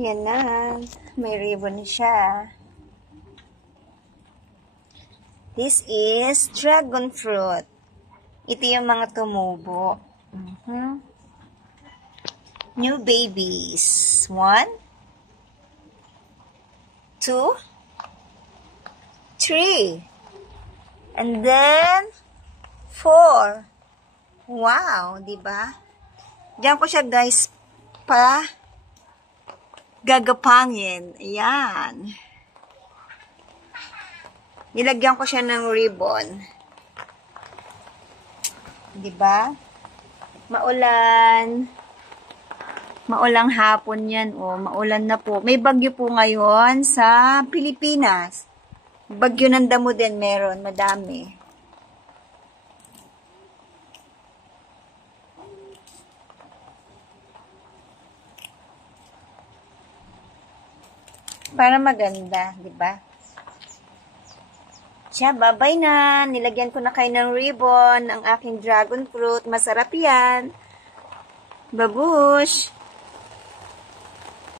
Yan na. May ribbon siya. This is dragon fruit. Ito yung mga tumubo. New babies. 1, 2, 3. And then 4. Wow, diba? Diyan ko siya guys pa gagapangin. Ayan. Nilagyan ko siya ng ribbon. Diba? Maulan. Maulang hapon yan. O, maulan na po. May bagyo po ngayon sa Pilipinas. Bagyo ng damo din meron. Madami. Para maganda, di ba? Siya, bye-bye na. Nilagyan ko na kayo ng ribbon ang aking dragon fruit. Masarap yan. Babush!